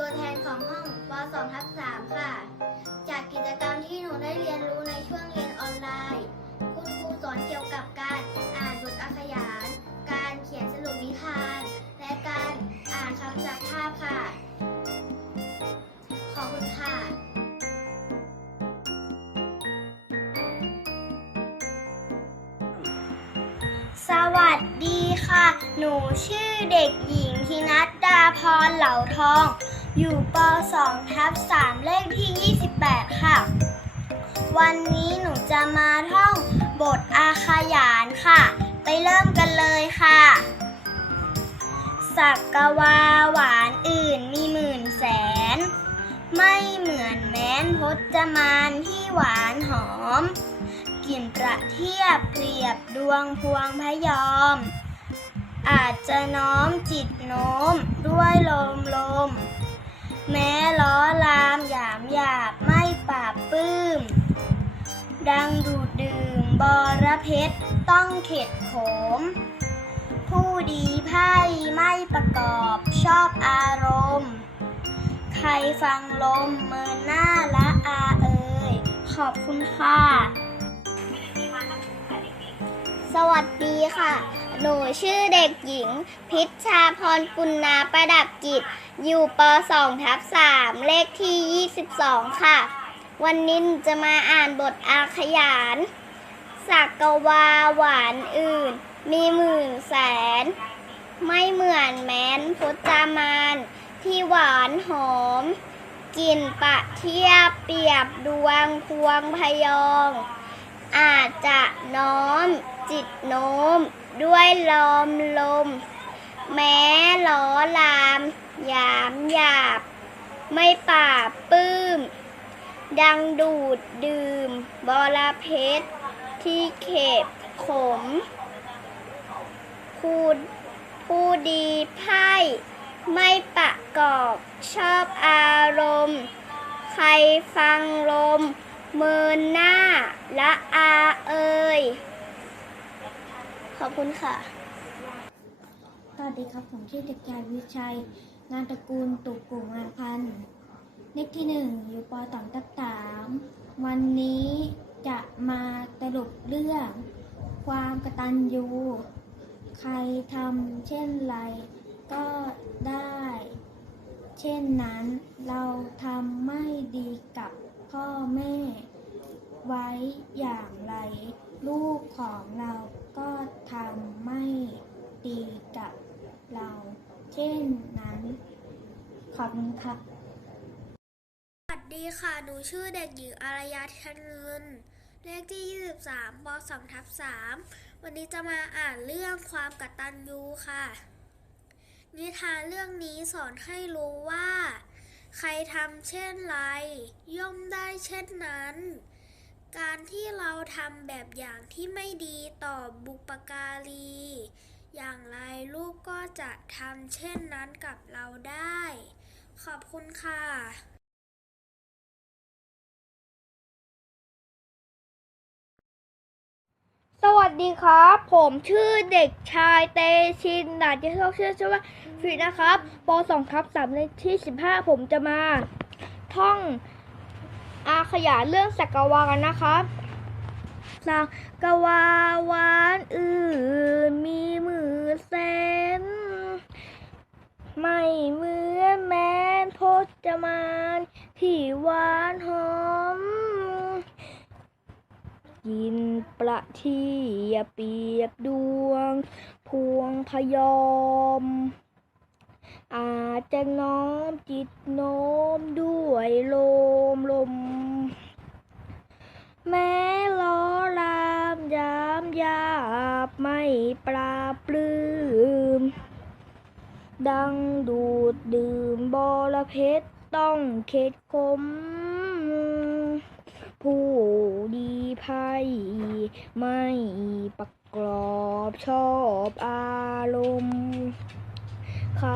ตัวแทนของห้องป .2 ทับ3ค่ะ จากกิจกรรมที่หนูได้เรียนรู้ในช่วงเรียนออนไลน์ คุณครูสอนเกี่ยวกับการอ่านบทอักขยาน การเขียนสรุปนิทาน และการอ่านคำจากภาพค่ะ ขอบคุณค่ะสวัสดีค่ะ หนูชื่อเด็กหญิงธินัดดาพรเหลาทอง อยู่ป .2 ทับ3เลขที่ 28 ค่ะ วันนี้หนูจะมาท่องบทอาขยานค่ะ ไปเริ่มกันเลยค่ะ สักกวาหวานอื่นมีหมื่นแสน ไม่เหมือนแม้นพจมานที่หวานหอม กลิ่นประเทียบเปรียบดวงพวงพยอมอาจจะน้อมจิตโน้มด้วยลมลม แม้ล้อลามหยามหยาบไม่ปราบปลื้ม ดังดูดดื่มบอระเพ็ดต้องเข็ดโขม ผู้ดีไพ่ไม่ประกอบชอบอารมณ์ ใครฟังลมเมินหน้าละอาเอ่ยขอบคุณค่ะ สวัสดีค่ะ หนูชื่อเด็กหญิง พิชชาพรปุณนาประดับจิต อยู่ป .2 ทับ3เลขที่ 22 ค่ะ วันนี้จะมาอ่านบทอาขยาน สักกวาหวานอื่น มีหมื่นแสน ไม่เหมือนแม้นพุจามานที่หวานหอมกลิ่นปะเทียบเปียบดวงพวงพยอง อาจจะน้อมจิตโน้ม ด้วยลมลม แม้ล้อลาม ยามหยาบ ไม่ป่าปื้ม ดังดูดดื่มบอระเพชร ที่เข็บขมผู้ผู้ดีไพ่ไม่ประกอบชอบอารมณ์ ใครฟังลม เมินหน้าละอาเอ่ยขอบคุณค่ะ สวัสดีครับ ผมชื่อเด็กชายวิชัย นามตระกูลตุกกุ่งานพันธ์เลขที่หนึ่งอยู่ปต่างตักสามวันนี้จะมาสรุปเรื่อง ความกตัญญูใครทำเช่นไรก็ได้ เช่นนั้นเราทำไม่ดีกับพ่อแม่ ไว้อย่างไร ลูกของเราก็ทำไม่ดีกับเรา เช่นนั้น ขอบคุณครับสวัสดีค่ะ หนูชื่อเด็กหญิงอารยาชันเงิน เลขที่ 23ป .2 ทับ3วันนี้จะมาอ่านเรื่องความกตัญญูค่ะ นิทานเรื่องนี้สอนให้รู้ว่า ใครทำเช่นไร ย่อมได้เช่นนั้นการที่เราทำแบบอย่างที่ไม่ดีต่อบุปการี อย่างไรลูกก็จะทำเช่นนั้นกับเราได้ ขอบคุณค่ะสวัสดีครับ ผมชื่อเด็กชายเตชินดาจะชอบชื่อชื่อว่าฟีนะครับป .2 ครับ3เลขที่15ผมจะมา ท่องอาขยานเรื่องสักวากันนะครับสักวาวา ที่หวานหอม กินประทียเปียกดวง พวงพยอม อาจจะน้อมจิตโน้มด้วยลมลม แม้ล้อลามยามยาบไม่ปราบปลื้มดังดูดดื่มบอระเพ็ด ต้องเข็ดคม ผู้ดีไพ่ไม่ประกอบชอบอารมณ์ ใคร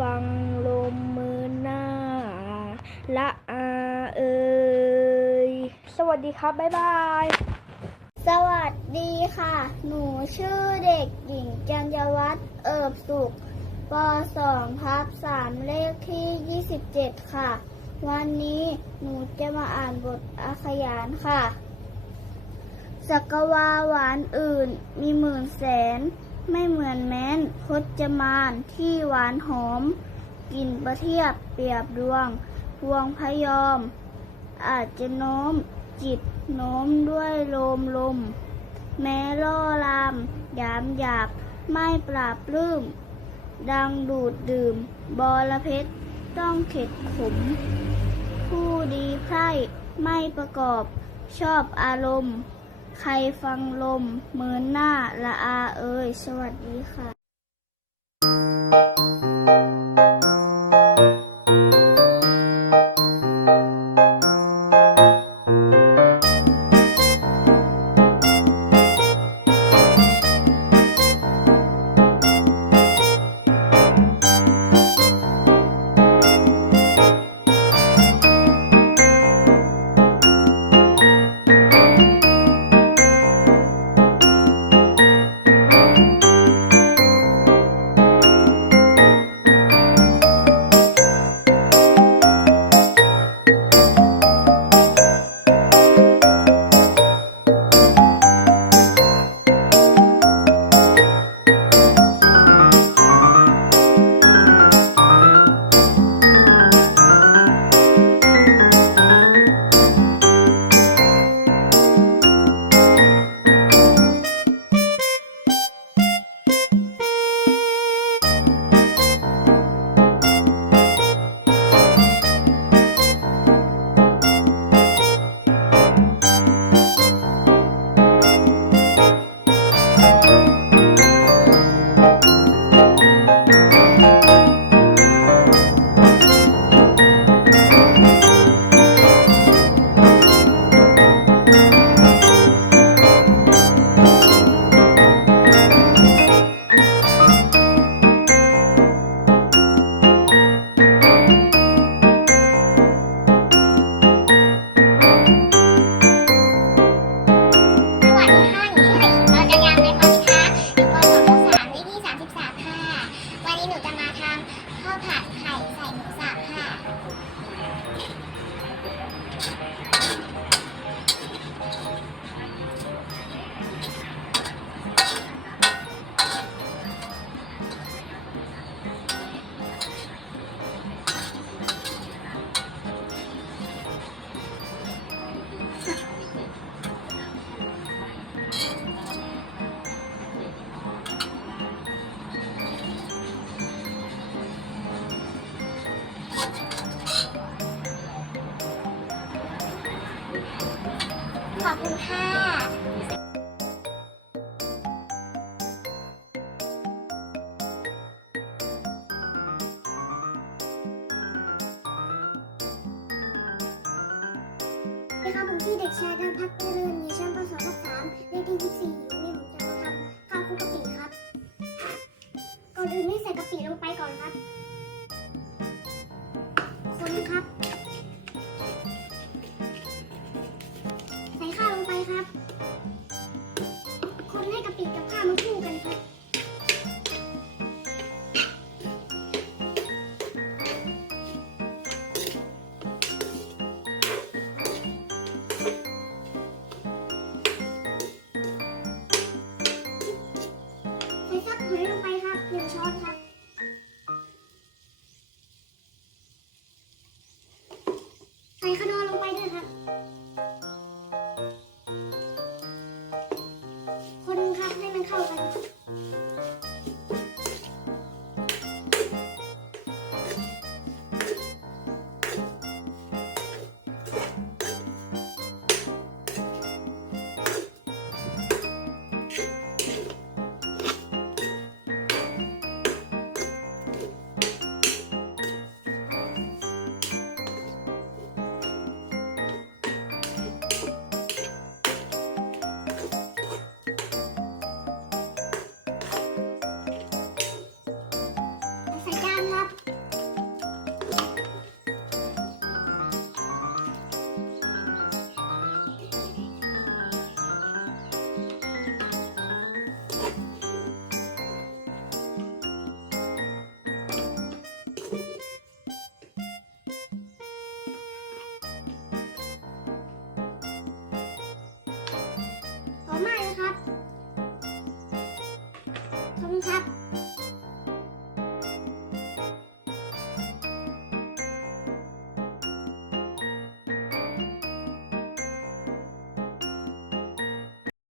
ฟังลมมือหน้า ละอาเอ่ยสวัสดีครับ บ๊ายบาย สวัสดีค่ะ หนูชื่อเด็กหญิงจัญญวัฒน์เอิบสุข ป .2 ทับ3เลขที่27ค่ะ วันนี้หนูจะมาอ่านบทอาขยานค่ะ สักวาหวานอื่นมีหมื่นแสน ไม่เหมือนแม้นพจมานที่หวานหอมกลิ่นประเทียบเปียบดวง พวงพยอม อาจจะโน้มจิตโน้มด้วยลมลม แม้ล่อลามยามหยาบไม่ปราบปลื้ม ดังดูดดื่ม บอระเพ็ดต้องเข็ดขม ผู้ดีไพร่ไม่ประกอบชอบอารมณ์ ใครฟังลมเหมือนหน้าละอาเอ่ยสวัสดีค่ะ นะคะผมชื่อเด็กชายดันพัฒน์เจริญอยู่ชั้นป .2 ทับ3เลขที่24วันนี้ผมจะมาทำข้าวคลุกกะปิครับ ก่อนอื่นให้ใส่กะปิลงไปก่อนครับ คนครับ ใส่ข้าวลงไปครับ คนให้กะปิกับข้าวมันคู่กันครับ